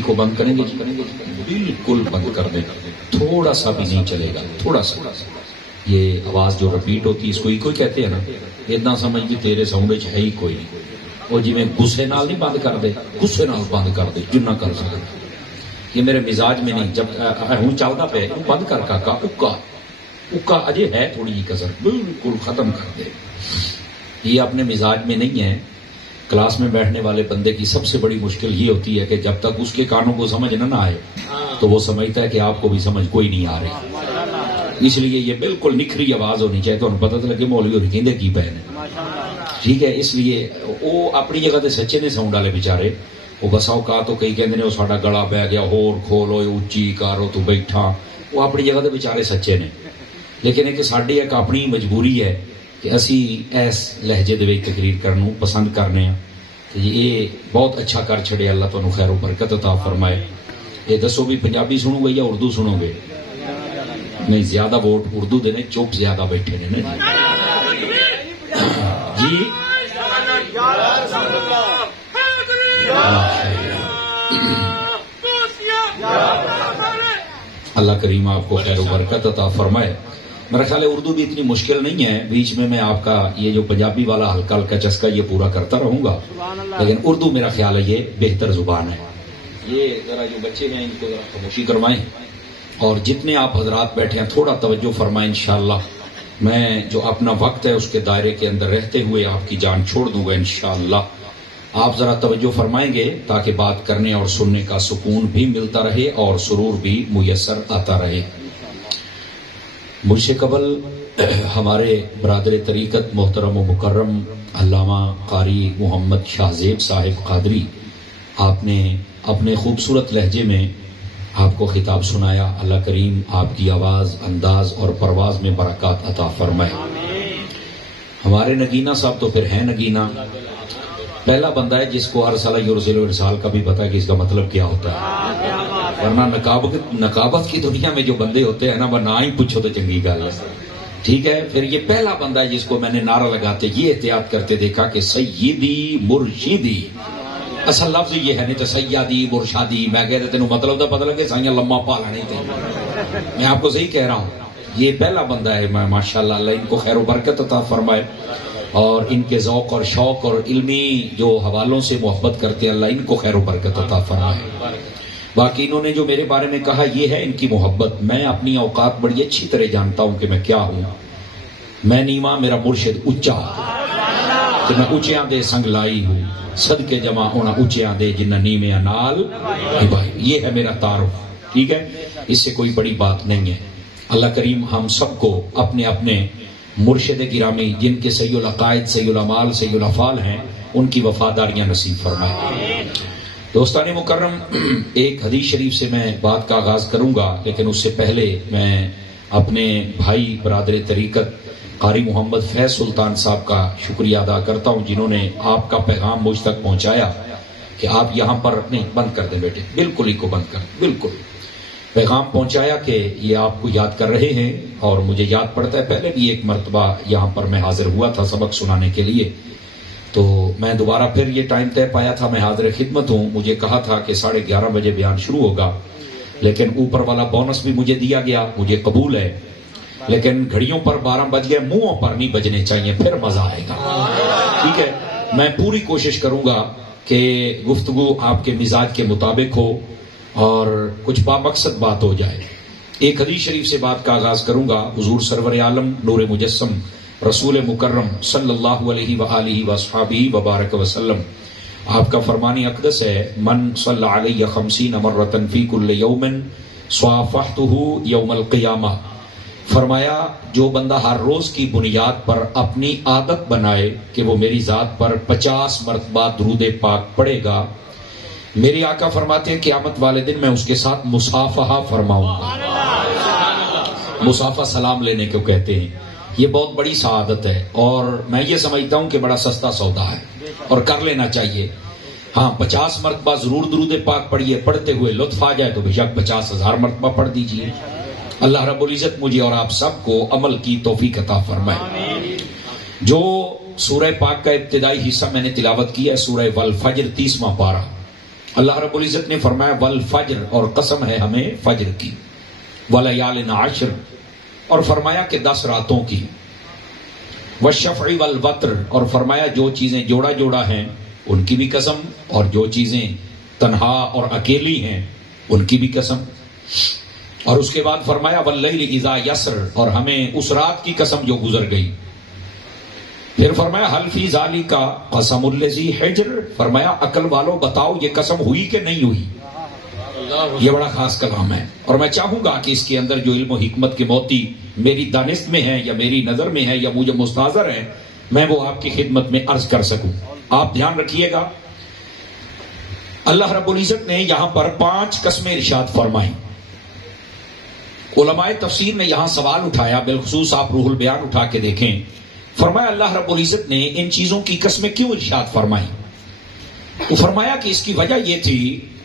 کو بند کریں گے بالکل بند کر دیں, تھوڑا سا بھی نہیں چلے گا, تھوڑا سا. یہ آواز جو رپیٹ ہوتی ہے اس کو ایکو ہی کہتے ہیں نا. اتنا سمجھ بھی تیرے ساؤنڈ ہے ہی کوئی نہیں. وہ جی میں غصے نال نہیں بند کر دے, غصے نال بند کر دے جنہ کر سکے. یہ میرے مزاج میں نہیں. جب ہوں چلتا پہ بند کر کا اکا اجے ہے تھوڑی جی کسر, بالکل ختم کر دے. یہ اپنے مزاج میں نہیں ہے. کلاس میں بیٹھنے والے بندے کی سب سے بڑی مشکل یہ ہوتی ہے کہ جب تک اس کے کانوں کو سمجھ نہ آئے تو وہ سمجھتا ہے کہ آپ کو بھی سمجھ کوئی نہیں آ رہی. اس لیے یہ بالکل نکھری آواز ہونی چاہیے. تو پتہ تو لگے مولوی ہوئی کہندے کی پے نے, ٹھیک ہے. اس لیے وہ اپنی جگہ تے سچے نے ساؤنڈ والے بیچارے. وہ بسا اوقات تو کئی کہندے نے وہ ساڈا گلا بہ گیا, ہور کھولو اچھی کرو تو بیٹھا. وہ اپنی جگہ تے بیچارے سچے نے, لیکن ایک ساڈی ایک اپنی مجبوری ہے کہ اسی ایس لہجے دے وچ تقریر کرنوں پسند کرنے ہیں. یہ بہت اچھا کر چھڑے. اللہ تانوں خیر و برکت عطا فرمائے. یہ دسو بھی پنجابی سنو گے یا اردو سنو گے؟ نہیں, زیادہ ووٹ اردو دے نے, چپ زیادہ بیٹھے نے جی. اللہ کریم آپ کو خیر و برکت عطا فرمائے. میرا خیال ہے اردو بھی اتنی مشکل نہیں ہے. بیچ میں آپ کا یہ جو پنجابی والا ہلکا ہلکا چسکا یہ پورا کرتا رہوں گا, لیکن اردو میرا خیال ہے یہ بہتر زبان ہے. یہ ذرا جو بچے ہیں ان کو ذرا خاموشی کروائیں, اور جتنے آپ حضرات بیٹھے ہیں تھوڑا توجہ فرمائیں. انشاءاللہ میں جو اپنا وقت ہے اس کے دائرے کے اندر رہتے ہوئے آپ کی جان چھوڑ دوں گا. انشاءاللہ آپ ذرا توجہ فرمائیں گے تاکہ بات کرنے اور سننے کا سکون بھی ملتا رہے اور سرور بھی میسر آتا رہے. مجھ سے قبل ہمارے برادر طریقت محترم و مکرم علامہ قاری محمد شاہ زیب صاحب قادری, آپ نے اپنے خوبصورت لہجے میں آپ کو خطاب سنایا. اللہ کریم آپ کی آواز, انداز اور پرواز میں برکات عطا فرمائے. ہمارے نگینہ صاحب تو پھر ہیں نگینہ, پہلا بندہ ہے جس کو ارسلہ یرسل و ارسال کا بھی پتا ہے کہ اس کا مطلب کیا ہوتا ہے. ورنہ نقابت کی دنیا میں جو بندے ہوتے ہیں نا وہ نہ ہی پوچھو تو چنگی گل ہے, ٹھیک ہے. پھر یہ پہلا بندہ ہے جس کو میں نے نعرہ لگاتے یہ احتیاط کرتے دیکھا کہ سیدی مرشدی. اصل لفظ یہ ہے نہیں تو سیادی مرشادی. میں کہتے تینوں مطلب دا پتہ لگے سائیاں لمبا پالا نہیں تھے. میں آپ کو صحیح کہہ رہا ہوں, یہ پہلا بندہ ہے. میں ماشاءاللہ اللہ ان کو خیر و برکت عطا فرمائے, اور ان کے ذوق اور شوق اور علمی جو حوالوں سے محبت کرتے ہیں اللہ ان کو خیر و برکت عطا فرمائے. باقی انہوں نے جو میرے بارے میں کہا یہ ہے ان کی محبت. میں اپنی اوقات بڑی اچھی طرح جانتا ہوں کہ میں کیا ہوں. میں نیواں, میرا مرشد اچا, کہ میں اچیاں دے سنگ لائی ہوں, صدقے جمع ہونا اچیاں دے جنہ نیویاں نال بھائی. یہ ہے میرا تعارف, ٹھیک ہے. اس سے کوئی بڑی بات نہیں ہے. اللہ کریم ہم سب کو اپنے اپنے مرشد گرامی جن کے سید العقائد, سید الامال, سید الافعال ہیں ان کی وفاداریاں نصیب فرمائے. دوستان مکرم, ایک حدیث شریف سے میں بات کا آغاز کروں گا, لیکن اس سے پہلے میں اپنے بھائی برادر طریقت قاری محمد فیض سلطان صاحب کا شکریہ ادا کرتا ہوں جنہوں نے آپ کا پیغام مجھ تک پہنچایا کہ آپ یہاں پر نہیں بند کر دیں بیٹے, بالکل ہی کو بند کر, بالکل پیغام پہنچایا کہ یہ آپ کو یاد کر رہے ہیں. اور مجھے یاد پڑتا ہے پہلے بھی ایک مرتبہ یہاں پر میں حاضر ہوا تھا سبق سنانے کے لیے, تو میں دوبارہ پھر یہ ٹائم طے پایا تھا. میں حاضر خدمت ہوں. مجھے کہا تھا کہ 11:30 بجے بیان شروع ہوگا, لیکن اوپر والا بونس بھی مجھے دیا گیا, مجھے قبول ہے, لیکن گھڑیوں پر 12 بج گئے, منہوں پر نہیں بجنے چاہیے, پھر مزہ آئے گا, ٹھیک ہے. میں پوری کوشش کروں گا کہ گفتگو آپ کے مزاج کے مطابق ہو اور کچھ بامقصد بات ہو جائے. ایک حدیث شریف سے بات کا آغاز کروں گا. حضور سرور عالم نور مجسم رسول مکرم صلی اللہ علیہ وآلہ وصحبہ وبارک وسلم, آپ کا فرمان اقدس ہے, من صلی علیہ 50 مرۃ فی کل یوم صافحتہ یوم القیامہ. فرمایا جو بندہ ہر روز کی بنیاد پر اپنی عادت بنائے کہ وہ میری ذات پر 50 مرتبہ درود پاک پڑھے گا, میری آقا فرماتے ہیں قیامت والے دن میں اس کے ساتھ مصافحہ فرماؤں گا. مصافحہ سلام لینے کو کہتے ہیں. یہ بہت بڑی سعادت ہے, اور میں یہ سمجھتا ہوں کہ بڑا سستا سودا ہے اور کر لینا چاہیے. ہاں 50 مرتبہ ضرور درود پاک پڑھیے, پڑھتے ہوئے لطف آ جائے تو بے شک 50,000 مرتبہ پڑھ دیجئے. اللہ رب العزت مجھے اور آپ سب کو عمل کی توفیق عطا فرمائے. جو سورہ پاک کا ابتدائی حصہ میں نے تلاوت کیا ہے سورہ والفجر 30واں پارہ, اللہ رب العزت نے فرمایا والفجر، اور قسم ہے ہمیں فجر کی، ولیال عشر، اور فرمایا کہ 10 راتوں کی، والشفع والوتر، اور فرمایا جو چیزیں جوڑا جوڑا ہیں ان کی بھی قسم، اور جو چیزیں تنہا اور اکیلی ہیں ان کی بھی قسم، اور اس کے بعد فرمایا واللیل اذا یسر، اور ہمیں اس رات کی قسم جو گزر گئی، پھر فرمایا حل فی ذالک قسم الذی حجر، فرمایا عقل والو بتاؤ یہ قسم ہوئی کہ نہیں ہوئی؟ یہ بڑا خاص کلام ہے، اور میں چاہوں گا کہ اس کے اندر جو علم و حکمت کے موتی میری دانست میں ہے یا میری نظر میں ہے یا مجھے مستحضر ہے، میں وہ آپ کی خدمت میں عرض کر سکوں۔ آپ دھیان رکھیے گا، اللہ رب العزت نے یہاں پر 5 قسمیں ارشاد فرمائیں۔ علماء تفسیر نے یہاں سوال اٹھایا، بالخصوص آپ روح البیان اٹھا کے دیکھیں، فرمایا اللہ رب العزت نے ان چیزوں کی قسمیں کیوں ارشاد فرمائی؟ وہ فرمایا کہ اس کی وجہ یہ تھی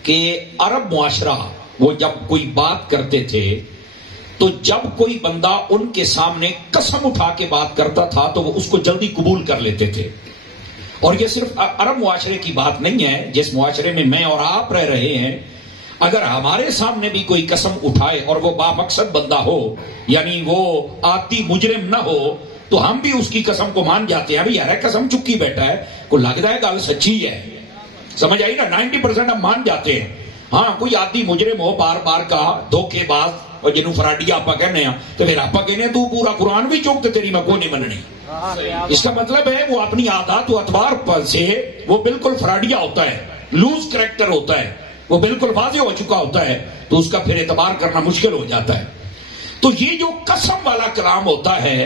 کہ عرب معاشرہ وہ جب کوئی بات کرتے تھے تو جب کوئی بندہ ان کے سامنے قسم اٹھا کے بات کرتا تھا تو وہ اس کو جلدی قبول کر لیتے تھے۔ اور یہ صرف عرب معاشرے کی بات نہیں ہے، جس معاشرے میں میں اور آپ رہ رہے ہیں، اگر ہمارے سامنے بھی کوئی قسم اٹھائے اور وہ بامقصد بندہ ہو، یعنی وہ عادی مجرم نہ ہو، تو ہم بھی اس کی قسم کو مان جاتے ہیں۔ ابھی یار قسم چکی بیٹھا ہے، کو لگتا ہے گل سچی ہے، سمجھ آئی نا؟ 90% ہم مان جاتے ہیں۔ ہاں کوئی عادی مجرم ہو بار بار کا دھوکے باز، اور جنہوں فراڈیا آپ کہنے ہیں، تو پھر آپ کہنے تو پورا قرآن بھی چوک تیری میں کو نہیں مننی۔ اس کا مطلب ہے وہ اپنی عادات و اطوار پر سے وہ بالکل فراڈیا ہوتا ہے، لوز کریکٹر ہوتا ہے، وہ بالکل واضح ہو چکا ہوتا ہے، تو اس کا پھر اعتبار کرنا مشکل ہو جاتا ہے۔ تو یہ جو قسم والا کلام ہوتا ہے،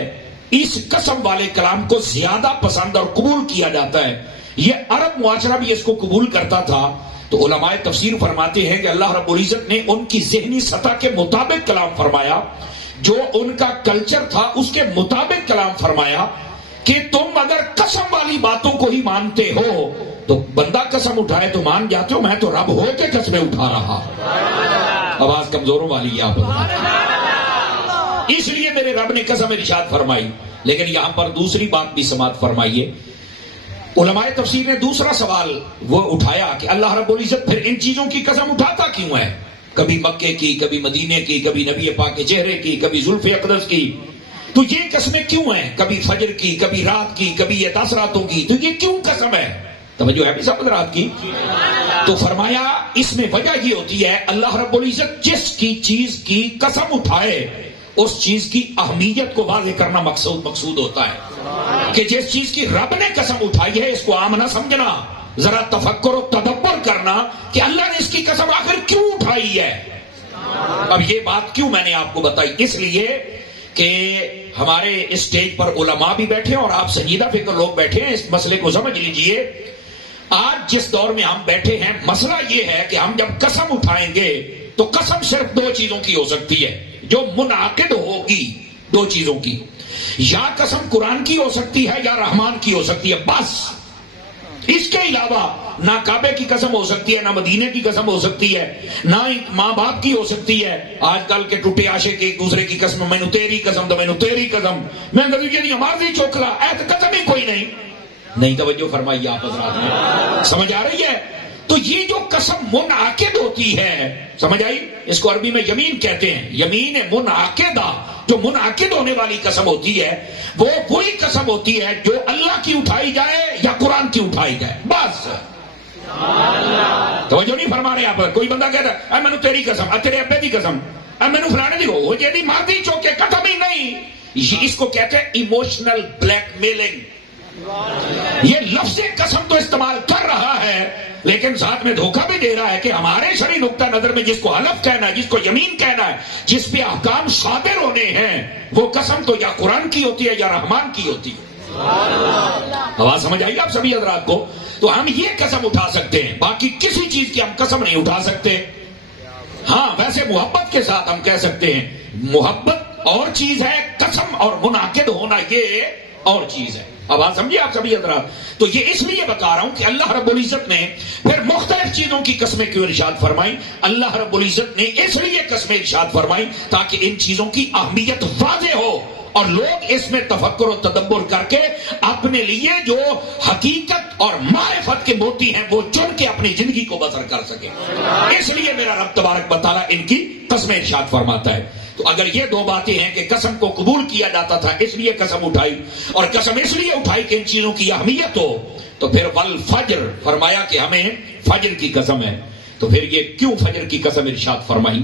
اس قسم والے کلام کو زیادہ پسند اور قبول کیا جاتا ہے۔ یہ عرب معاشرہ بھی اس کو قبول کرتا تھا، تو علماء تفسیر فرماتے ہیں کہ اللہ رب العزت نے ان کی ذہنی سطح کے مطابق کلام فرمایا، جو ان کا کلچر تھا اس کے مطابق کلام فرمایا کہ تم اگر قسم والی باتوں کو ہی مانتے ہو تو بندہ قسم اٹھائے تو مان جاتے ہو، میں تو رب ہو کے قسمیں اٹھا رہا۔ آواز کمزوروں والی ہے آپ، اس لیے میرے رب نے قسم ارشاد فرمائی۔ لیکن یہاں پر دوسری بات بھی سماعت فرمائیے، علماء تفسیر نے دوسرا سوال وہ اٹھایا کہ اللہ رب العزت پھر ان چیزوں کی قسم اٹھاتا کیوں ہے؟ کبھی مکے کی، کبھی مدینے کی، کبھی نبی پاک کے چہرے کی، کبھی زلف اقدس کی، تو یہ قسمیں کیوں ہیں؟ کبھی فجر کی، کبھی رات کی، کبھی یہ 10 راتوں کی، تو یہ کیوں قسم ہے؟ توجہ ہے بھی سب رات کی؟ تو فرمایا اس میں وجہ یہ ہوتی ہے، اللہ رب العزت جس کی چیز کی قسم اٹھائے اس چیز کی اہمیت کو واضح کرنا مقصود ہوتا ہے، کہ جس چیز کی رب نے قسم اٹھائی ہے اس کو عام نہ سمجھنا، ذرا تفکر و تدبر کرنا کہ اللہ نے اس کی قسم آخر کیوں اٹھائی ہے۔ اب یہ بات کیوں میں نے آپ کو بتائی؟ اس لیے کہ ہمارے اسٹیج پر علماء بھی بیٹھے اور آپ سنجیدہ فکر لوگ بیٹھے ہیں، اس مسئلے کو سمجھ لیجئے۔ آج جس دور میں ہم بیٹھے ہیں، مسئلہ یہ ہے کہ ہم جب قسم اٹھائیں گے تو قسم صرف 2 چیزوں کی ہو سکتی ہے جو منعقد ہوگی، 2 چیزوں کی، یا قسم قرآن کی ہو سکتی ہے یا رحمان کی ہو سکتی ہے، بس۔ اس کے علاوہ نہ کعبے کی قسم ہو سکتی ہے، نہ مدینے کی قسم ہو سکتی ہے، نہ ماں باپ کی ہو سکتی ہے۔ آج کل کے ٹوٹے عاشق ایک دوسرے کی قسم، میں نے تیری قسم تو میں نے تیری قسم، میں کبھی یہ ہماری چوکلا ایت قسم ہی کوئی نہیں توجہ فرمائیے آپ حضرات نے، سمجھ آ رہی ہے؟ تو یہ جو قسم منعقد ہوتی ہے، سمجھ آئی؟ اس کو عربی میں یمین کہتے ہیں، یمین منعقدہ، جو منعقد ہونے والی قسم ہوتی ہے وہ وہی قسم ہوتی ہے جو اللہ کی اٹھائی جائے یا قرآن کی اٹھائی جائے، بس۔ توجہ نہیں فرما رہے آپ؟ کوئی بندہ کہتا ہے اے میں نے تیری قسم، تیرے ابے کی قسم، اے میں نے فلانے دی ہو جی مارتی چوکے قسم ہی نہیں، اس کو کہتے ہیں ایموشنل بلیک میلنگ۔ یہ لفظ قسم تو استعمال کر رہا ہے لیکن ساتھ میں دھوکہ بھی دے رہا ہے کہ ہمارے شرعی نقطہ نظر میں جس کو حلف کہنا ہے، جس کو یمین کہنا ہے، جس پہ احکام صادر ہونے ہیں، وہ قسم تو یا قرآن کی ہوتی ہے یا رحمان کی ہوتی ہے۔ آواز سمجھ آئی آپ سبھی حضرات کو؟ تو ہم یہ قسم اٹھا سکتے ہیں، باقی کسی چیز کی ہم قسم نہیں اٹھا سکتے۔ ہاں ویسے محبت کے ساتھ ہم کہہ سکتے ہیں، محبت اور چیز ہے، قسم اور منعقد ہونا یہ اور چیز ہے۔ آواز سمجھے آپ سبھی حضرات؟ تو یہ اس لیے بتا رہا ہوں کہ اللہ رب العزت نے پھر مختلف چیزوں کی قسمیں کیوں ارشاد فرمائی؟ اللہ رب العزت نے اس لیے قسمیں ارشاد فرمائی تاکہ ان چیزوں کی اہمیت واضح ہو اور لوگ اس میں تفکر و تدبر کر کے اپنے لیے جو حقیقت اور معرفت کے موتی ہیں وہ چن کے اپنی زندگی کو بسر کر سکیں. اس لیے میرا رب تبارک و تعالیٰ ان کی قسمیں ارشاد فرماتا ہے. تو اگر یہ دو باتیں ہیں کہ قسم کو قبول کیا جاتا تھا اس لیے قسم اٹھائی, اور قسم اس لیے اٹھائی کہ ان چیزوں کی اہمیت ہو, تو پھر والفجر فرمایا کہ ہمیں فجر کی قسم ہے. تو پھر یہ کیوں فجر کی قسم ارشاد فرمائی؟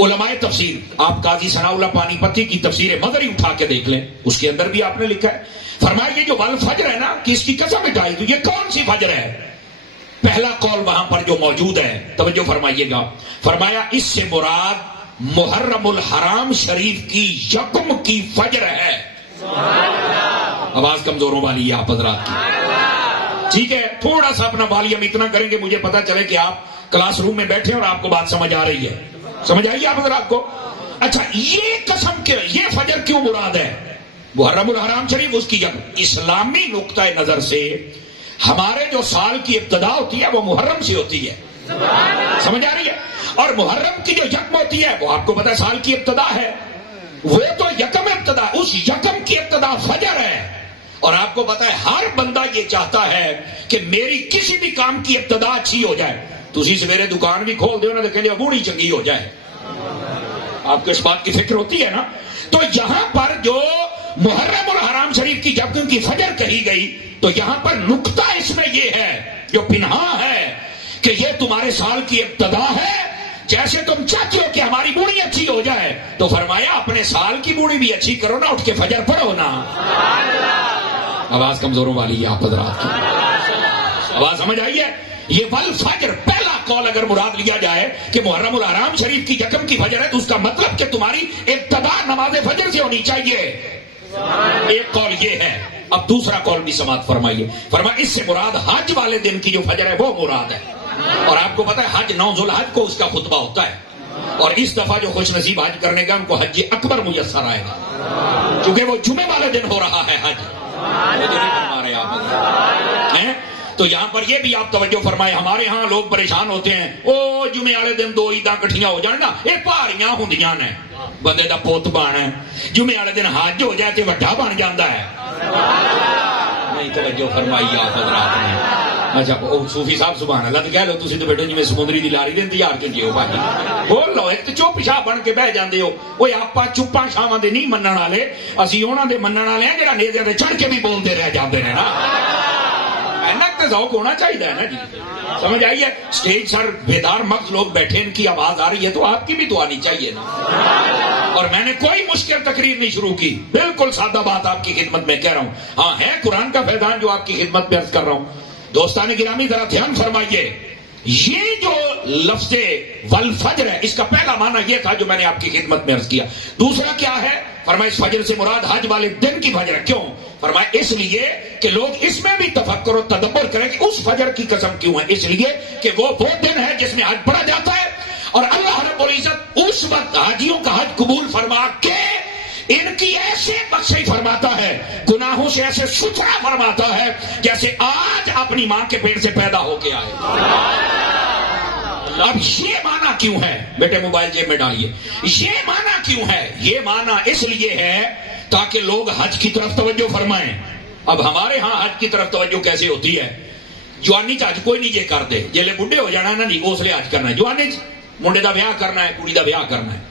علماء تفسیر, آپ قاضی ثناء اللہ پانی پتی کی تفسیر مدری اٹھا کے دیکھ لیں, اس کے اندر بھی آپ نے لکھا ہے, فرمایا یہ جو والفجر ہے نا کہ اس کی قسم اٹھائی, تو یہ کون سی فجر ہے؟ پہلا قول وہاں پر جو موجود ہے توجہ فرمائیے گا, فرمایا اس سے مراد محرم الحرام شریف کی یکم کی فجر ہے. آواز کمزوروں والی ہے آپ حضرات کی, ٹھیک ہے؟ تھوڑا سا اپنا والیوم اتنا کریں گے مجھے پتا چلے کہ آپ کلاس روم میں بیٹھے اور آپ کو بات سمجھ آ رہی ہے. سمجھ آئیے آپ حضرات کو؟ اچھا, یہ قسم کے یہ فجر کیوں مراد ہے؟ محرم الحرام شریف اس کی یکم. اسلامی نقطۂ نظر سے ہمارے جو سال کی ابتدا ہوتی ہے وہ محرم سے ہوتی ہے. سمجھ آ رہی ہے؟ اور محرم کی جو یکم ہوتی ہے وہ آپ کو پتا ہے سال کی ابتدا ہے, وہ تو یکم ابتدا, اس یکم کی ابتدا فجر ہے. اور آپ کو پتا ہے ہر بندہ یہ چاہتا ہے کہ میری کسی بھی کام کی ابتدا اچھی ہو جائے. تسی سویرے دکان بھی کھول دو نا تو کہنے بوڑھی چنگی ہو جائے, آپ کو اس بات کی فکر ہوتی ہے نا. تو یہاں پر جو محرم الحرام شریف کی یکم کی فجر کہی گئی, تو یہاں پر نقطہ اس میں یہ ہے جو پنہاں ہے کہ یہ تمہارے سال کی ابتدا ہے. جیسے تم چاہتے ہو کہ ہماری بوڑھی اچھی ہو جائے, تو فرمایا اپنے سال کی بوڑھی بھی اچھی کرو نا, اٹھ کے فجر پڑھو نا. آواز کمزوروں والی ہے آپ حضرات کی, آواز سمجھ آئی ہے؟ یہ والفجر پہلا قول اگر مراد لیا جائے کہ محرم الحرام شریف کی یکم کی فجر ہے, تو اس کا مطلب کہ تمہاری ابتدا نماز فجر سے ہونی چاہیے. ایک قول یہ ہے. اب دوسرا قول بھی سماعت فرمائیے, فرمایا اس سے مراد حج والے دن کی جو فجر ہے وہ مراد ہے. اور آپ کو پتا ہے حج 9 ذوالحج کو اس کا خطبہ ہوتا ہے, اور اس دفعہ جو خوش نصیب حج کرنے کا ان کو حج اکبر میسر آئے گا, کیونکہ وہ جمعے والے دن ہو رہا ہے حج. تو یہاں پر یہ بھی آپ توجہ فرمائے, ہمارے ہاں لوگ پریشان ہوتے ہیں, او جمعے والے دن 2 عیداں کٹھیاں ہو جان نا, یہ پہاڑیاں ہوندیاں نے, بندے دا پوت بن ہے, جمعے والے دن حج ہو جائے تو وڈا بن جاتا ہے. نہیں توجہ فرمائی آپ حضرات نے. اچھا صوفی صاحب سبحان اللہ تو کہہ لو, تسی تو بیٹھے جی سمندری دی لاری دے انتظار چ جیو بھائی, بول لو ایک چپ شاہ بن کے بہ جاندے ہو. اوے آپا چپاں شاواں دے نہیں منن والے, اسی انہاں دے منن والے ہیں جڑا نیزے تے چڑھ کے بھی بولدے رہ جاندے نے نا. محنت تے ذوق ہونا چاہیے نا جی, سمجھ آئی ہے؟ اسٹیج سر بیدار مغز لوگ بیٹھے, ان کی آواز آ رہی ہے تو آپ کی بھی تو آنی چاہیے نا. اور میں نے کوئی مشکل تقریر نہیں شروع کی, بالکل سادہ بات آپ کی خدمت میں کہہ رہا ہوں. ہاں ہے قرآن کا فیضان جو آپ کی خدمت میں عرض کر رہا ہوں. دوستان گرامی ذرا دھیان فرمائیے, یہ جو لفظ والفجر ہے اس کا پہلا معنی یہ تھا جو میں نے آپ کی خدمت میں عرض کیا. دوسرا کیا ہے؟ فرمایا اس فجر سے مراد حج والے دن کی فجر ہے. کیوں؟ فرمایا اس لیے کہ لوگ اس میں بھی تفکر و تدبر کریں کہ اس فجر کی قسم کیوں ہے. اس لیے کہ وہ دن ہے جس میں حج پڑھا جاتا ہے, اور اللہ رب العزت اس وقت حاجیوں کا حج قبول فرما کے ان کی ایسے بخشی فرماتا ہے, گناہوں سے ایسے ستھرا فرماتا ہے جیسے آج اپنی ماں کے پیٹ سے پیدا ہو کے آئے. اب یہ معنی کیوں ہے؟ بیٹے موبائل جیب میں ڈالیے. یہ معنی کیوں ہے؟ یہ معنی اس لیے ہے تاکہ لوگ حج کی طرف توجہ فرمائیں. اب ہمارے ہاں حج کی طرف توجہ کیسے ہوتی ہے؟ جوانی حج کوئی نہیں یہ کر دے, جیلے بڈھے ہو جانا نا جی اس لیے حج کرنا ہے. جوانی منڈے دا بیاہ کرنا ہے, کڑی دا بیاہ کرنا ہے,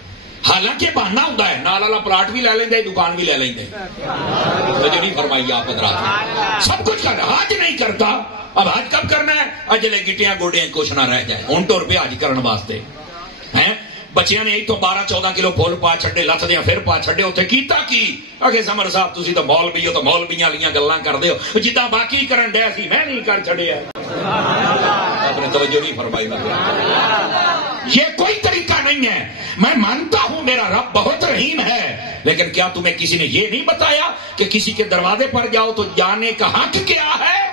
حالانکہ بہانا ہوتا ہے, نال والا پلاٹ بھی لے لیں, دکان بھی لے لیں. مجھے نہیں فرمائی آپ حضرات, سب کچھ کرنا. حج نہیں کرتا, اب حج کب کرنا ہے؟ اجلے گٹیاں گوڈیاں کچھ نہ رہ جائے. ہوں تو روپے حج کرنے واسطے ہیں. بچیاں نے تو 12-14 کلو پھول پا چھڈے, لت دیاں پھر پا چھڈے. اتنے کیتا کی اگے سمر صاحب تسی تو مولوی ہو, تو مولویاں والیاں گلاں کردے ہو جداں باقی کرن ڈے سی, میں نہیں کر چھڈیا. آپ نے توجہ نہیں فرمائی. یہ کوئی طریقہ نہیں ہے. میں مانتا ہوں میرا رب بہت رحیم ہے, لیکن کیا تمہیں کسی نے یہ نہیں بتایا کہ کسی کے دروازے پر جاؤ تو جانے کا حق کیا ہے؟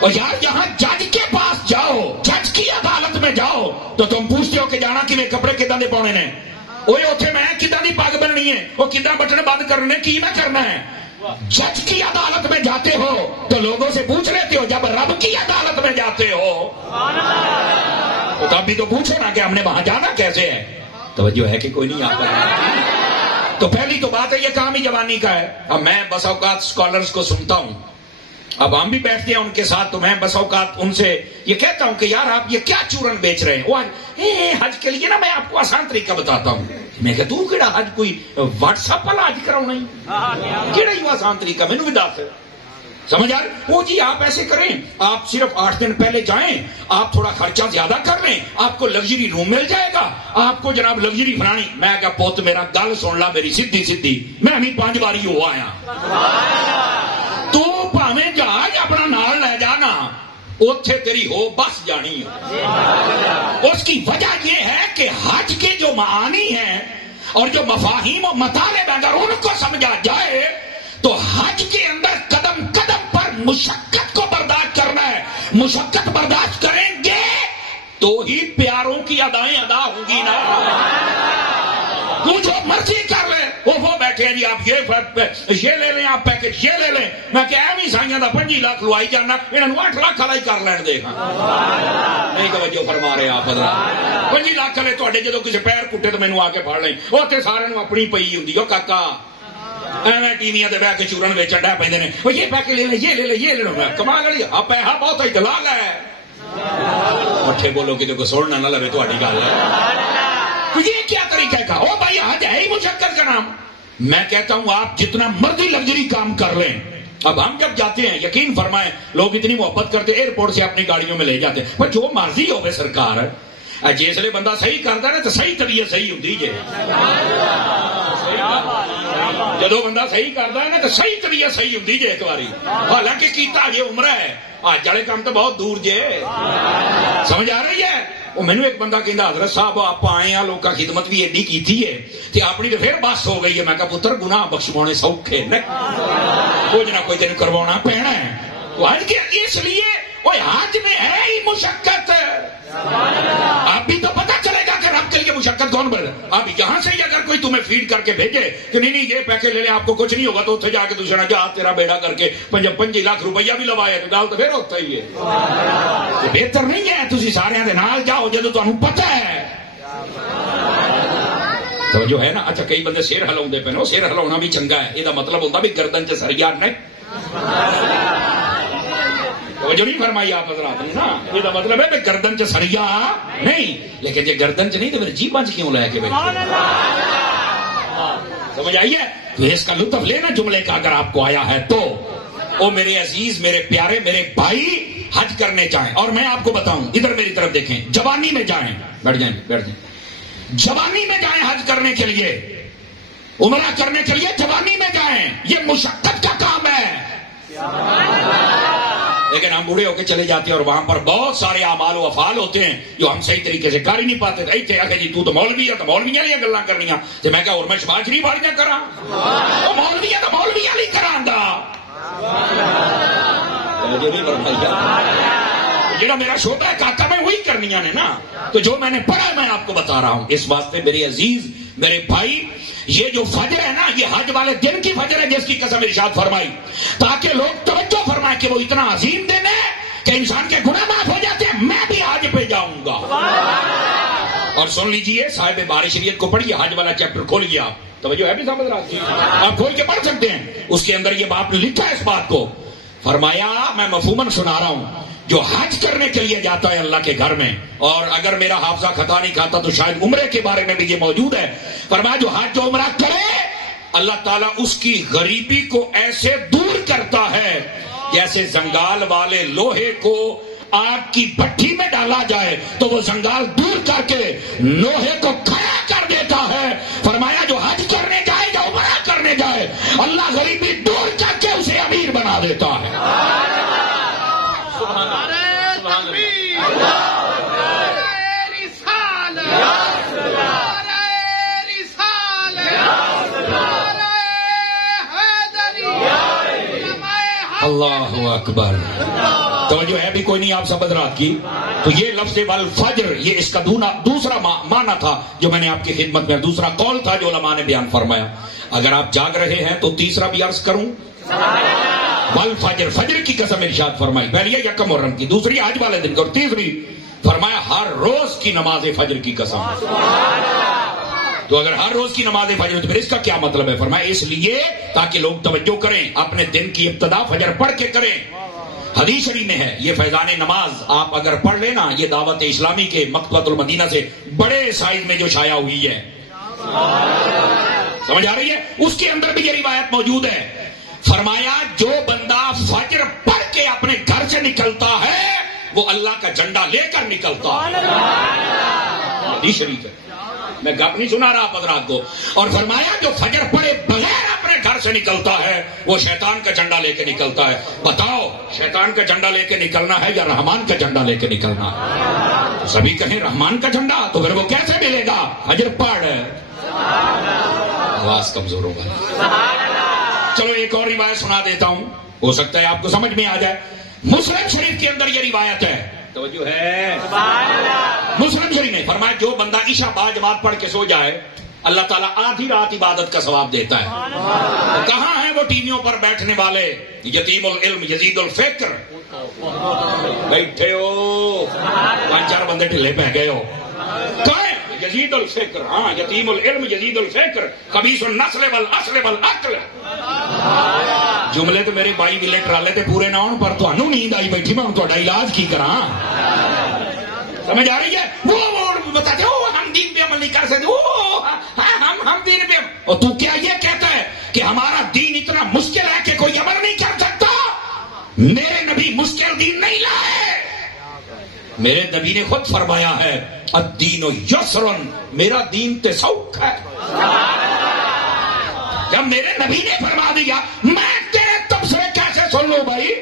اور یار یہاں جج کے پاس جاؤ, جج کی عدالت میں جاؤ تو تم پوچھتے ہو کہ جانا کہ میں کپڑے کداں دے پاؤنے نے, وہ اتنے میں کداں دی پگ بننی ہے, وہ کداں بٹن بند کرنے کی میں کرنا ہے. جج کی عدالت میں جاتے ہو تو لوگوں سے پوچھ لیتے ہو, جب رب کی عدالت میں جاتے ہو تو تب بھی تو پوچھو نا کہ ہم نے وہاں جانا کیسے ہے. توجہ ہے کہ کوئی نہیں؟ آپ تو پہلی تو بات ہے یہ کام ہی جوانی کا ہے. اب میں بس اوقات اسکالرس کو سنتا ہوں, اب ہم بھی بیٹھتے ہیں ان کے ساتھ, تو میں بس اوقات ان سے یہ کہتا ہوں کہ یار آپ یہ کیا چورن بیچ رہے ہیں. وہ حج کے لیے نا میں آپ کو آسان طریقہ بتاتا ہوں. میں کہ تو کیڑا حج کوئی واٹس ایپ والا حج کراؤ نہیں, کیڑا ہی آسان طریقہ مینوں بھی دس سمجھ آ رہی. وہ جی آپ ایسے کریں, آپ صرف 8 دن پہلے جائیں, آپ تھوڑا خرچہ زیادہ کر لیں, آپ کو لگژری روم مل جائے گا, آپ کو جناب لگژری فلانی. میں کہا پوت میرا گل سن لا میری سیدھی, میں بھی 5 باری ہو آیا. تو پاویں جہاز اپنا نال لے جانا, اوتھے تیری ہو بس جانی ہے. اس کی وجہ یہ ہے کہ حج کے جو معانی ہیں اور جو مفاہیم و مطالب اگر ان کو سمجھا جائے تو حج کے اندر قدم قدم پر مشقت کو برداشت کرنا ہے. مشقت برداشت کریں گے تو ہی پیاروں کی ادائیں ادا ہوں گی نا. تو جو مرضی کر لیں, وہ بیٹھے ہیں جی آپ یہ لے لیں, آپ پیکج یہ لے لیں. میں کہ ایویں سائیاں دا 25 لاکھ لوائی جانا, انہوں 8 لاکھ والا ہی کر لین دے. نہیں توجہ فرما رہے آپ حضرات. 25 لاکھ والے تھوڑے جدو کسی پیر کٹے تو مینوں آ کے پڑ لیں, وہ سارے اپنی پئی ہوں. وہ کاکا ایویں ٹیویاں تے بیٹھ کے چورن ویچن ڈے پے نے, وہ یہ پیکج لے لیں, یہ لے لیں, یہ لے لیں. کمال والی پیسہ بہت ہی دلال ہے. اٹھے بولو کہ کو سوڑنا نہ لگے تہاڈی گل ہے. تو یہ کیا طریقہ کا؟ او بھائی حج ہے ہی مشقت کا نام. میں کہتا ہوں آپ جتنا مرضی لگژری کام کر لیں. اب ہم جب جاتے ہیں یقین فرمائیں لوگ اتنی محبت کرتے ایئرپورٹ سے اپنی گاڑیوں میں لے جاتے ہیں, پر جو مرضی ہوے سرکار جسے بندہ صحیح کرتا ہے نا تو صحیح طبیعت صحیح ہوتی ہے. جدو بندہ صحیح کرتا ہے نا تو صحیح طبیعت صحیح ہوتی جے ایک باری. حالانکہ کیتا جے عمرہ ہے, حج والے کام تو بہت دور جے. سمجھ آ رہی ہے؟ وہ مینوں ایک بندہ کہندا حضرت صاحب آپ آئے ہیں, لوگوں کا خدمت بھی ایڈی کیتی ہے تے اپنی تو پھر بس ہو گئی ہے. میں کہا پتر گناہ بخشوانے سوکھے نے, کچھ نہ کوئی تینوں کروانا پینا ہے. تو حج کے اس لیے وہ حج میں ہے ہی مشقت. آپ بھی تو پتہ چلے گا کہ رب کے لیے مشقت کون بڑھ. اب یہاں سے ہی اگر کوئی تمہیں فیڈ کر کے بھیجے کہ نہیں یہ پیکے لے لیں آپ کو کچھ نہیں ہوگا, تو اتنے جا کے دوسرا جا تیرا بیڑا کر کے 25 لاکھ روپیہ بھی لوایا تو گل تو پھر ہوتا ہی ہے. تو بہتر نہیں ہے تسی سارے دے نال جاؤ جدو تمہیں پتہ ہے. تو جو ہے نا, اچھا کئی بندے سیر ہلاؤندے پے نے, سیر ہلاؤنا بھی چنگا ہے. یہ مطلب ہوتا بھی گردن چ سریا نہیں. جو نہیں فرمائی آپ حضرات نے نا, یہ مطلب ہے کہ گردن چ سریا نہیں, لیکن یہ گردن چ نہیں تو پھر جیباں چ کیوں لے کے بیٹھے. سمجھ آئیے؟ تو اس کا لطف لینا جملے کا اگر آپ کو آیا ہے تو. او میرے عزیز, میرے پیارے, میرے بھائی, حج کرنے جائیں. اور میں آپ کو بتاؤں, ادھر میری طرف دیکھیں, جوانی میں جائیں, بیٹھ جائیں, جوانی میں جائیں حج کرنے کے لیے, عمرہ کرنے کے لیے جوانی میں جائیں. یہ مشقت کا کام ہے. لیکن ہم بوڑھے ہو کے چلے جاتے ہیں اور وہاں پر بہت سارے اعمال و افعال ہوتے ہیں جو ہم صحیح طریقے سے کر ہی نہیں پاتے. ایتھے آ کے جی تو مولوی ہے تو مولویاں والی گلاں کرنیاں, تے میں کہا اور میں شباز شریف والیاں کراں, او مولوی ہے تو مولویاں والی کراں دا. جڑا میرا شعبہ ہے کاکا میں وہی کرنیاں نے نا. تو جو میں نے پڑھا میں آپ کو بتا رہا ہوں. اس واسطے میرے عزیز, میرے بھائی, یہ جو فجر ہے نا یہ حج والے دن کی فجر ہے جس کی قسم ارشاد فرمائی, تاکہ لوگ توجہ فرمائیں کہ وہ اتنا عظیم دن ہے کہ انسان کے گناہ معاف ہو جاتے ہیں. میں بھی حج پہ جاؤں گا. اور سن لیجئے, صاحب باری شریعت کو پڑھیے, حج والا چیپٹر کھولیے آپ. توجہ ہے بھی سمجھ رہا ہے, آپ کھول کے پڑھ سکتے ہیں. اس کے اندر یہ باپ نے لکھا ہے اس بات کو. فرمایا, میں مفہوماً سنا رہا ہوں, جو حج کرنے کے لیے جاتا ہے اللہ کے گھر میں, اور اگر میرا حافظہ خطا نہیں کھاتا تو شاید عمرے کے بارے میں بھی یہ موجود ہے. فرمایا جو حج و عمرہ کرے اللہ تعالیٰ اس کی غریبی کو ایسے دور کرتا ہے جیسے زنگال والے لوہے کو آگ کی بھٹی میں ڈالا جائے تو وہ زنگال دور کر کے لوہے کو کھڑا کر دیتا ہے. فرمایا جو حج کرنے جائے, جو عمرہ کرنے جائے, اللہ غریبی دور کر کے اسے امیر بنا دیتا ہے. اللہ اکبر. توجہ ہے بھی کوئی نہیں آپ سب حضرات کی. تو یہ لفظ والفجر یہ اس کا دوسرا معنی تھا جو میں نے آپ کی خدمت میں, دوسرا قول تھا جو علماء نے بیان فرمایا. اگر آپ جاگ رہے ہیں تو تیسرا بھی عرض کروں, والفجر, فجر کی قسم ارشاد فرمائی. پہلی یکم محرم کی, دوسری آج والے دن کی, اور تیسری فرمایا ہر روز کی نماز فجر کی قسم. تو اگر ہر روز کی نماز فجر تو پھر اس کا کیا مطلب ہے؟ فرمایا اس لیے تاکہ لوگ توجہ کریں، اپنے دن کی ابتدا فجر پڑھ کے کریں۔ حدیث شریف میں ہے یہ فیضان نماز آپ اگر پڑھ لینا، یہ دعوت اسلامی کے مکتبۃ المدینہ سے بڑے سائز میں جو شائع ہوئی ہے، سمجھ آ رہی ہے؟ اس کے اندر بھی یہ روایت موجود ہے۔ فرمایا جو بندہ فجر پڑھ کے اپنے گھر سے نکلتا ہے وہ اللہ کا جھنڈا لے کر نکلتا ہے۔ حدیث شریف ہے، میں گپ نہیں سنا رہا آپ حضرات کو۔ اور فرمایا جو فجر پڑھے بغیر اپنے گھر سے نکلتا ہے وہ شیطان کا جھنڈا لے کے نکلتا ہے۔ بتاؤ شیطان کا جھنڈا لے کے نکلنا ہے یا رحمان کا جھنڈا لے کے نکلنا ہے؟ سبھی کہیں رحمان کا جھنڈا، تو پھر وہ کیسے ملے گا؟ فجر پڑھ، آواز کمزور ہوگا۔ چلو ایک اور روایت سنا دیتا ہوں، ہو سکتا ہے آپ کو سمجھ میں آ جائے۔ مسلم شریف کے اندر یہ روایت ہے، توجہ ہے، مسلم شریف نے فرمایا جو بندہ عشاء با جماعت پڑھ کے سو جائے اللہ تعالیٰ آدھی رات عبادت کا ثواب دیتا ہے۔ کہاں ہیں وہ ٹی ویوں پر بیٹھنے والے یتیم العلم یزید الفکر؟ بیٹھے ہو 5-4 بندے ٹھلے پہ گئے ہو، یزید الفکر، ہاں یتیم العلم یزید الفکر، خبیث النسل والاصل والعقل۔ جملے تو میرے بائی ویلے ٹرالے تے پورے نہ ہون پر تانوں نیند آئی بیٹھی، میں تہاڈا علاج کی کراں؟ سمجھ آ رہی ہے؟ وہ بتاتے ہو ہم دین پہ عمل نہیں کر سکتے، ہم دین پہ، اور تو کیا یہ کہتا ہے کہ ہمارا دین اتنا مشکل ہے کہ کوئی عمل نہیں کر سکتا؟ میرے نبی مشکل دین نہیں لائے، میرے نبی نے خود فرمایا ہے الدین یسر، میرا دین تے سوکھ ہے۔ جب میرے نبی نے فرما دیا میں تیرے تبصرے کیسے سن لوں بھائی؟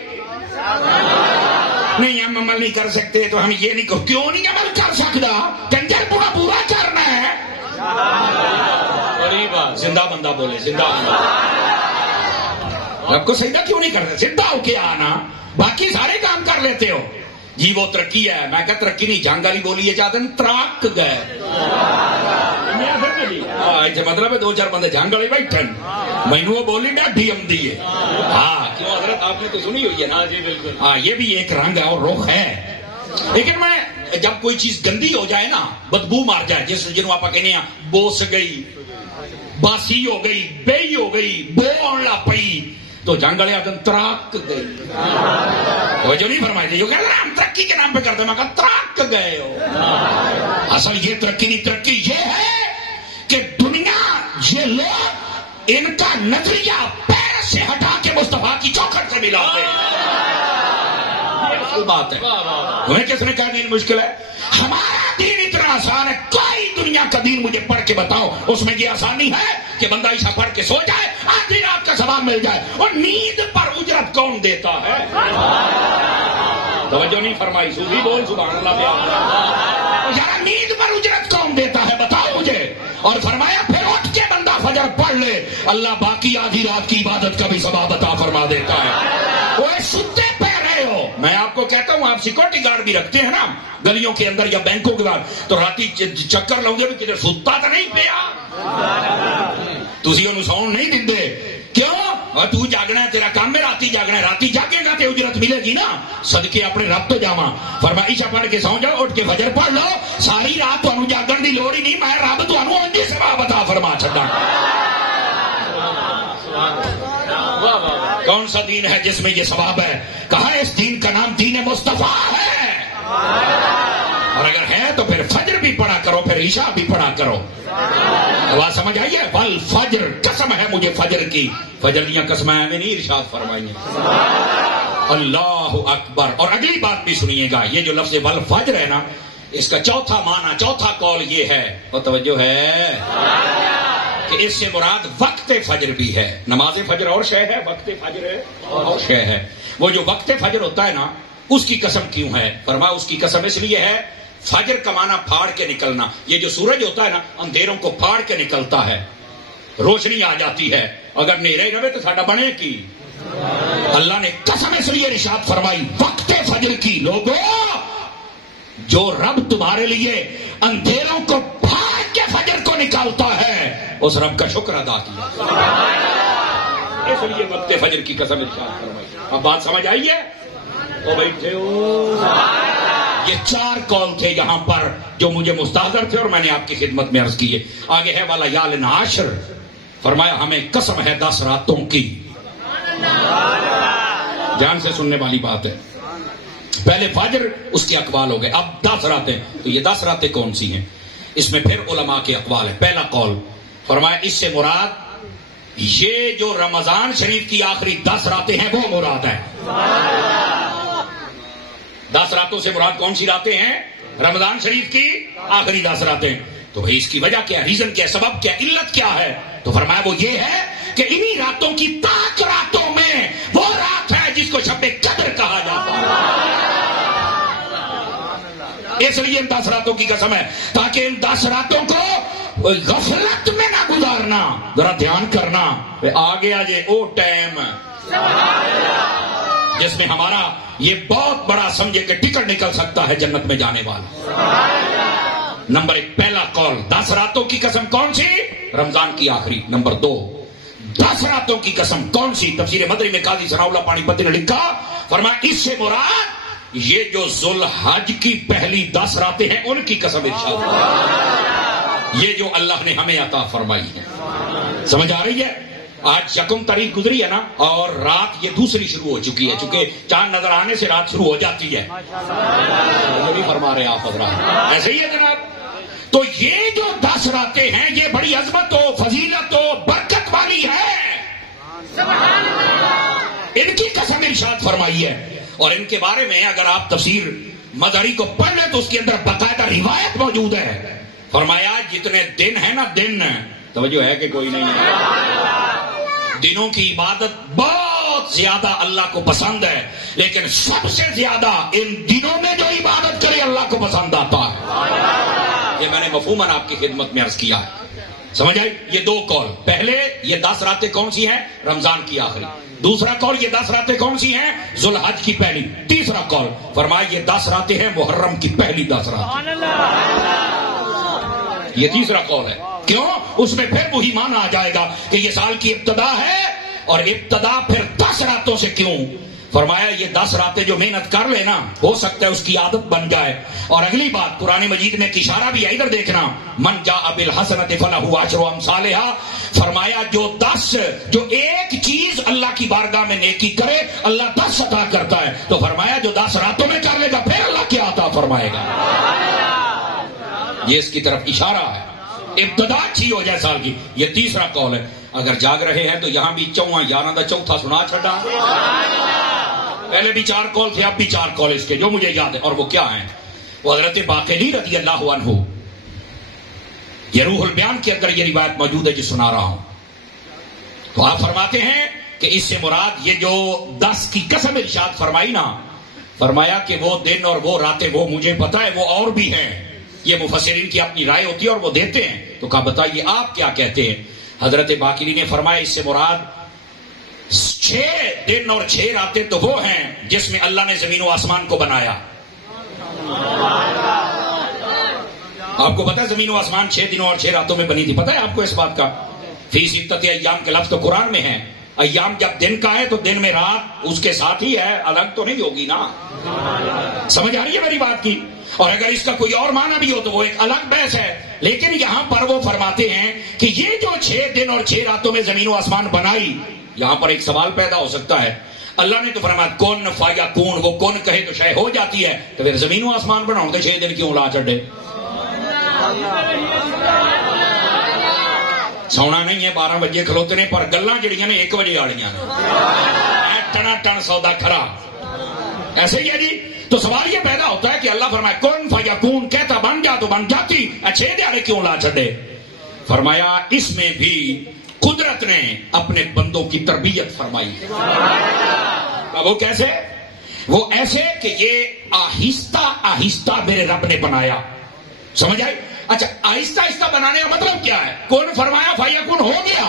نہیں ہم عمل نہیں کر سکتے تو ہم یہ نہیں کہو، کیوں نہیں عمل کر سکتا؟ کنجر پورا پورا کرنا ہے۔ زندہ بندہ بولے، زندہ بندہ۔ رب کو سجدہ کیوں نہیں کرتے؟ سیدھا ہو کے آنا، باقی سارے کام کر لیتے ہو۔ جی وہ ترقی ہے، میں کہا ترقی نہیں، جنگ والی بولی ہے چاہتے ہیں تراک گئے، مطلب ہے 2-4 بندے جنگ والے بیٹھے، مینو وہ بولی میں ڈی ایم دی ہے۔ ہاں کیوں حضرت آپ نے تو سنی ہوئی ہے نا؟ جی بالکل، ہاں یہ بھی ایک رنگ ہے اور رخ ہے۔ لیکن میں جب کوئی چیز گندی ہو جائے نا، بدبو مار جائے، جنہوں آپ کہنے ہیں بوس گئی، باسی ہو گئی، بئی ہو گئی، بو آن لا پئی، تو جنگ والے آدم تراک گئی۔ وہ جو نہیں فرمائے جو کہتے ہیں ہم ترقی کے نام پہ کرتے ہیں، میں کہا تراک گئے ہو۔ اصل یہ ترقی نہیں، ترقی یہ ہے کہ دنیا، یہ لوگ ان کا نظریہ پیر سے ہٹا کے مصطفیٰ کی چوکھٹ سے ملا دے، یہ اصل بات ہے۔ تمہیں کس نے کہا دین مشکل ہے؟ ہمارا دین اتنا آسان ہے، کوئی دنیا کا دین مجھے پڑھ کے بتاؤ اس میں یہ آسانی ہے کہ بندہ عشاء پڑھ کے سو جائے آدھی رات کا ثواب مل جائے۔ اور نیند پر اجرت کون دیتا ہے؟ توجہ نہیں فرمائی، صوفی بول سبحان اللہ یار، نیند پر اجرت کون دیتا ہے بتاؤ مجھے؟ اور فرمایا پھر اٹھ کے بندہ فجر پڑھ لے اللہ باقی آدھی رات کی عبادت کا بھی ثواب عطا فرما دیتا ہے۔ وہ ستے پہ رہے ہو، میں آپ کو کہتا ہوں آپ سیکورٹی گارڈ بھی رکھتے ہیں نا گلیوں کے اندر یا بینکوں کے بعد، تو راتی چکر لاؤ گے بھی کدھر ستا تو نہیں پیا، تسی انہوں ساؤنڈ نہیں دے، کیوں؟ اور تو جاگنا ہے، تیرا کام میں راتی جاگنا ہے، راتی جاگے گا تے اجرت ملے گی نا، صدقے اپنے رب تو جاواں۔ فرمایا عشاء پڑھ کے سو جاؤ، اٹھ کے فجر پڑھ لو، ساری رات تانوں جاگن دی لوڑ ہی نہیں، میں رب تانوں انجی ثواب عطا فرما چھڈاں۔ کون سا دین ہے جس میں یہ ثواب ہے؟ کہا اس دین کا نام دین مصطفیٰ ہے، اور اگر ہے تو پھر فجر بھی پڑھا کرو، پھر عشاء بھی پڑھا کرو۔ آواز سمجھ آئی ہے؟ والفجر، قسم ہے مجھے فجر کی، فجر کی قسم ہے نہیں ارشاد فرمائی ہے۔ اللہ اکبر۔ اور اگلی بات بھی سنیے گا، یہ جو لفظ والفجر ہے نا، اس کا چوتھا معنی، چوتھا قول یہ ہے، اور توجہ ہے کہ اس سے مراد وقت فجر بھی ہے۔ نماز فجر اور شے ہے، وقت فجر اور شے ہے۔ وہ جو وقت فجر ہوتا ہے نا، اس کی قسم کیوں ہے؟ فرمایا اس کی قسم اس لیے ہے، فجر کا معنی پھاڑ کے نکلنا، یہ جو سورج ہوتا ہے نا اندھیروں کو پھاڑ کے نکلتا ہے، روشنی آ جاتی ہے، اگر نیرے رہے تو ساڈا بنے کی۔ اللہ نے قسم اس لیے ارشاد فرمائی وقت فجر کی، لوگوں جو رب تمہارے لیے اندھیروں کو پھاڑ کے فجر کو نکالتا ہے اس رب کا شکر ادا کیا، اس لیے وقت فجر کی قسم ارشاد فرمائی۔ اب بات سمجھ آئی ہے؟ تو بیٹھے ہو یہ 4 قول تھے یہاں پر جو مجھے مستحضر تھے اور میں نے آپ کی خدمت میں عرض کیے. آگے ہے والا یالن عاشر، فرمایا ہمیں قسم ہے 10 راتوں کی. دھیان سے سننے والی بات ہے. پہلے فجر، اس کے اقوال ہو گئے، اب 10 راتیں. تو یہ 10 راتیں کون سی ہیں؟ اس میں پھر علماء کے اقوال ہیں. پہلا قول فرمایا اس سے مراد یہ جو رمضان شریف کی آخری 10 راتیں ہیں وہ مراد ہے. 10 راتوں سے مراد کون سی راتیں ہیں؟ رمضان شریف کی آخری 10 راتیں. تو بھائی اس کی وجہ کیا، ریزن کیا، سبب کیا، علت کیا ہے؟ تو فرمایا وہ یہ ہے کہ انہی راتوں کی پاک راتوں میں وہ رات ہے جس کو شب قدر کہا جاتا ہے. اس لیے ان 10 راتوں کی قسم ہے تاکہ ان 10 راتوں کو غفلت میں نہ گزارنا. ذرا دھیان کرنا، آ گیا یہ او ٹائم جس میں ہمارا یہ بہت بڑا سمجھے کہ ٹکٹ نکل سکتا ہے جنت میں جانے والا. نمبر 1 پہلا قول 10 راتوں کی قسم کون سی؟ رمضان کی آخری. نمبر 2 10 راتوں کی قسم کون سی؟ تفسیر مدری میں قاضی ثناء اللہ پانی پتی نے لکھا، فرمایا اس سے مراد یہ جو ذوالحج کی پہلی 10 راتیں ہیں ان کی قسم ارشاد، یہ جو اللہ نے ہمیں عطا فرمائی ہے. سمجھ آ رہی ہے؟ آج 1 تاریخ گزری ہے نا، اور رات یہ دوسری شروع ہو چکی ہے، چونکہ چاند نظر آنے سے رات شروع ہو جاتی ہے. جو بھی فرما رہے آپ حضرات ایسے ہی ہے جناب. تو یہ جو 10 راتیں ہیں یہ بڑی عظمت و فضیلت و برکت والی ہے، ان کی قسم ارشاد فرمائی ہے. اور ان کے بارے میں اگر آپ تفسیر مظہری کو پڑھ لیں تو اس کے اندر باقاعدہ روایت موجود ہے. فرمایا جتنے دن ہیں نا، دن توجہ ہے کہ کوئی نہیں ہے، دنوں کی عبادت بہت زیادہ اللہ کو پسند ہے، لیکن سب سے زیادہ ان دنوں میں جو عبادت کرے اللہ کو پسند آتا ہے. یہ میں نے مفہوماً آپ کی خدمت میں عرض کیا ہے. سمجھ آئی؟ یہ 2 قول. پہلے یہ 10 راتیں کون سی ہیں؟ رمضان کی آخری. دوسرا قول یہ 10 راتیں کون سی ہیں؟ ذوالحج کی پہلی. تیسرا قول فرمایا یہ 10 راتیں ہیں محرم کی پہلی 10 راتیں. یہ تیسرا قول ہے. کیوں؟ اس میں پھر وہی معنی آ جائے گا کہ یہ سال کی ابتدا ہے، اور ابتدا پھر 10 راتوں سے کیوں؟ فرمایا یہ 10 راتیں جو محنت کر لینا ہو سکتا ہے اس کی عادت بن جائے. اور اگلی بات قرآن مجید میں ایک اشارہ بھی ہے، ادھر دیکھنا، من جاء بالحسنۃ فلہ عشر امثالھا. فرمایا جو ایک چیز اللہ کی بارگاہ میں نیکی کرے اللہ 10 عطا کرتا ہے. تو فرمایا جو 10 راتوں میں کر لے گا پھر اللہ کیا عطا فرمائے گا. یہ اس کی طرف اشارہ ہے، ابتدا اچھی ہو جائے سال کی. یہ تیسرا قول ہے. اگر جاگ رہے ہیں تو یہاں بھی 11 دا چوتھا سنا چھڑا. پہلے بھی 4 قول تھے، اب بھی 4 قول اس کے جو مجھے یاد ہے. اور وہ کیا ہیں؟ وہ حضرت باقری رضی اللہ عنہ، یہ روح البیان کے اندر یہ روایت موجود ہے جو سنا رہا ہوں. تو آپ فرماتے ہیں کہ اس سے مراد یہ جو 10 کی قسم ارشاد فرمائی نا، فرمایا کہ وہ دن اور وہ راتیں وہ مجھے پتا ہے وہ اور بھی ہیں. یہ مفسرین کی اپنی رائے ہوتی ہے اور وہ دیتے ہیں. تو کہا بتائیے آپ کیا کہتے ہیں؟ حضرت باقری نے فرمایا اس سے مراد 6 دن اور 6 راتیں تو وہ ہیں جس میں اللہ نے زمین و آسمان کو بنایا. آپ کو پتا ہے زمین و آسمان 6 دنوں اور 6 راتوں میں بنی تھی؟ پتا ہے آپ کو اس بات کا؟ فی ستۃ ایام کے لفظ تو قرآن میں ہے. ایام جب دن کا ہے تو دن میں رات اس کے ساتھ ہی ہے، الگ تو نہیں ہوگی نا. سمجھ آ رہی ہے میری بات کی؟ اور اگر اس کا کوئی اور معنی بھی ہو تو وہ ایک الگ بحث ہے. لیکن یہاں پر وہ فرماتے ہیں کہ یہ جو 6 دن اور 6 راتوں میں زمین و آسمان بنائی، یہاں پر ایک سوال پیدا ہو سکتا ہے. اللہ نے تو فرمایا کون فیکون، وہ کون کہے تو شے ہو جاتی ہے. تو پھر زمین و آسمان بناؤ تو 6 دن کیوں لا چڑھے؟ سونا نہیں ہے 12 بجے کھلوتے نے، پر گلاں جڑیاں نے 1 بجے والیاں ٹنا ٹن سودا کھرا. ایسے ہی ہے جی. تو سوال یہ پیدا ہوتا ہے کہ اللہ فرمایا کون فیکون، کہتا بن جا تو بن جاتی، 6 دیہڑے کیوں لا چھڑے؟ فرمایا اس میں بھی قدرت نے اپنے بندوں کی تربیت فرمائی. وہ کیسے؟ وہ ایسے کہ یہ آہستہ آہستہ میرے رب نے بنایا. سمجھ آئی؟ اچھا آہستہ آہستہ بنانے کا مطلب کیا ہے؟ کون فرمایا فیکون ہو گیا،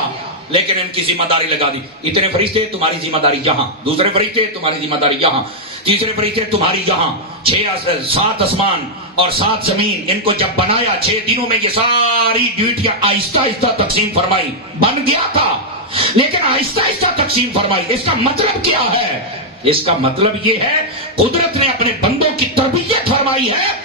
لیکن ان کی ذمہ داری لگا دی. اتنے فرشتے تمہاری ذمہ داری یہاں، دوسرے فرشتے تمہاری ذمہ داری یہاں، تیسرے فرشتے تمہاری یہاں. 7 آسمان اور 7 زمین، ان کو جب بنایا 6 دنوں میں یہ ساری ڈیوٹیاں آہستہ آہستہ تقسیم فرمائی. بن گیا تھا لیکن آہستہ آہستہ تقسیم فرمائی. اس کا مطلب کیا ہے؟ اس کا مطلب یہ ہے قدرت نے اپنے بندوں کی تربیت فرمائی آئی ہے